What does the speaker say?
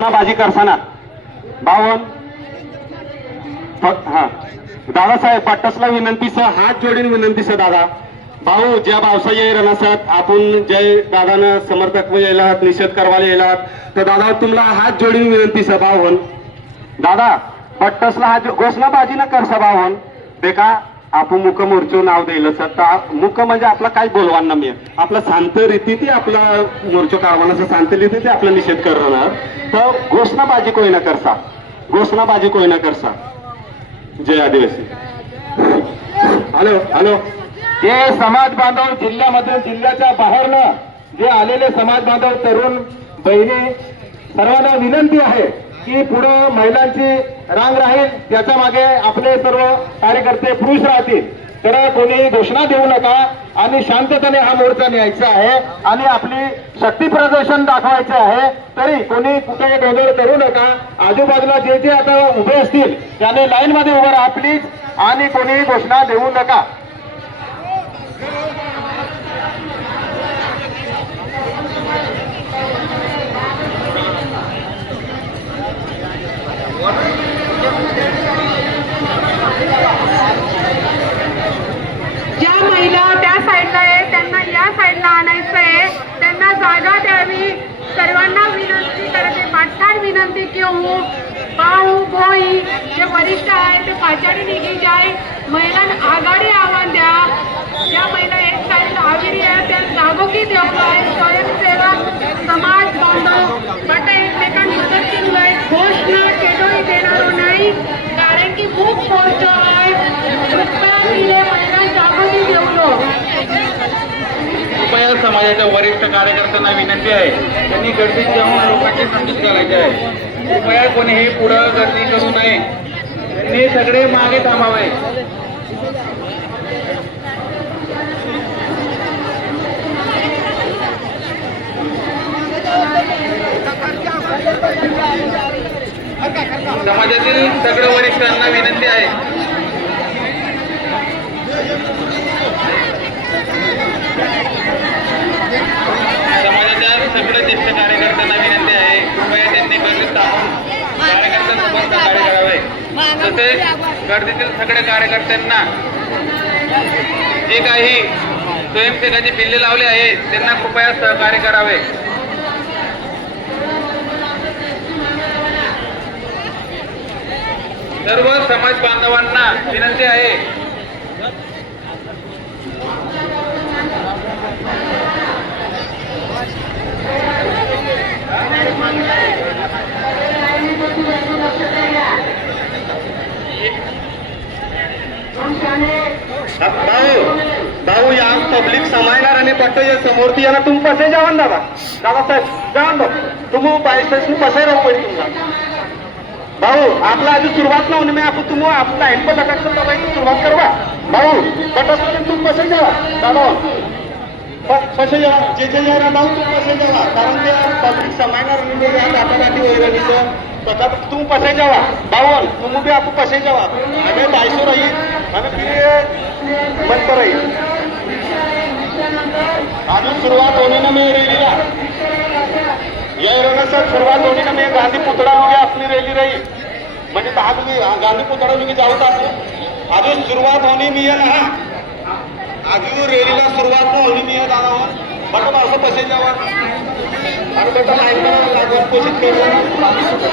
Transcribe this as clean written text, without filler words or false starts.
बाजी करताना बावन हा दादासाहेब पट्टसला विनंती सह हात जोडून विनंती सह दादा भाऊ ज्या पावसाच्या रणासात आपण जय दादानं समर्थक यायला निषेध करवायला यायलात तर दादा तुम्हाला हात जोडून विनंती सह बावन दादा पट्टसला हात घोषणाबाजी न करसा बावन देखा आपण मुख मोर्चो नाव दिलं सत्ता मुख म्हणजे आपला काही बोलवान नाही आपला शांत रीती ते आपला मोर्चो कारवानाचा शांत रीती ते आपला निषेध करणार तर घोषणाबाजी कोई ना करसा घोषणाबाजी कोई ना करसा जय आदिवासी हॅलो हॅलो जे समाज बांधव जिल्ह्यामध्ये जिल्ह्याच्या बाहेरनं जे आलेले समाज बांधव तरुण बहिणी सर्वांना विनंती आहे की पुढे महिलांची रांग राहील त्याच्या मागे आपले सर्व कार्यकर्ते पुरुष राहतील तर कोणी घोषणा देऊ नका आणि शांततेने हा मोर्चा न्यायचा आहे आणि आपली शक्ती प्रदर्शन दाखवायचे आहे तरी कोणी कुठे गोंधळ करू नका आजूबाजूला जे जे आता उभे असतील त्याने लाईन मध्ये उभं राहा प्लीज आणि कोणी घोषणा देऊ नका ज्या महिला त्या साईडला आहे त्यांना या साईडला आणायचं आहे त्यांना जागा द्यावी सर्वांना विनंती करते पाठताण विनंती की हूँ भाऊ भोई जे वरिष्ठ आहे ते पाचाडी निघी जाय महिलांना आघाडी आव्हान द्या ज्या महिला एक साईडला आविरी आहे त्या जागोगी देवलो आहे स्वयंसेवक समाज बांधव बट एकमेकांना मदत केली आहे घोषणा केलोही देणारो नाही कारण की खूप मोर्चा आहे कृपया दिले महिला जागोगी देवलो कृपया समाजाच्या वरिष्ठ कार्यकर्त्यांना विनंती आहे त्यांनी गर्दीत जाऊन लोकांची समजूत घालायची आहे कृपया कोणीही पुढं गर्दी करू नये त्यांनी सगळे मागे थांबावे समाजातील सगळ्या वरिष्ठांना विनंती आहे समाजाच्या सगळ्या ज्येष्ठ कार्यकर्त्यांना विनंती आहे कृपया त्यांनी गर्दीत थांबून कार्यकर्त्यांसोबत सहकार्य करावे तसेच गर्दीतील सगळ्या कार्यकर्त्यांना जे काही स्वयंसेवकाचे बिल्ले लावले आहेत त्यांना कृपया सहकार्य करावे सर्व समाज बांधवांना विनंती आहे भाऊ भाऊ या पब्लिक समायणार आणि पट्ट समोरती यांना तुम पसे जावन दादा दादासाहेब जावन भाऊ तुम्ही बाईस पसे राहू पडेल तुम्हाला भाऊ आपला अजून सुरुवात नव्हती मी आपण तुम्ही आपला टाइम पण लटक सुरुवात करवा भाऊ पटस तुम पसे जावा दादा पसे जावा जे जे जाणार भाऊ तुम पसे जावा कारण ते पब्लिक समायणार आणि दादासाठी वैरणीचं तथा तुम पसे जावा भाऊ तुम्ही भी आप पसे जावा आम्ही बाईसो रही आम्ही फिर मन पर रही अजून सुरुवात होने ना मी रेलीला या रणासर सुरुवात होने ना मी गांधी पुतळा लोगे आपली रैली रही म्हणजे दहा तुम्ही गांधी पुतळा लोगे जाऊ आपण अजून सुरुवात होणे मी आहे ना अजून रैलीला सुरुवात होणे मी आहे दादा बट असं पसे जावा आणि बट लाईन लागून कोशिश केलं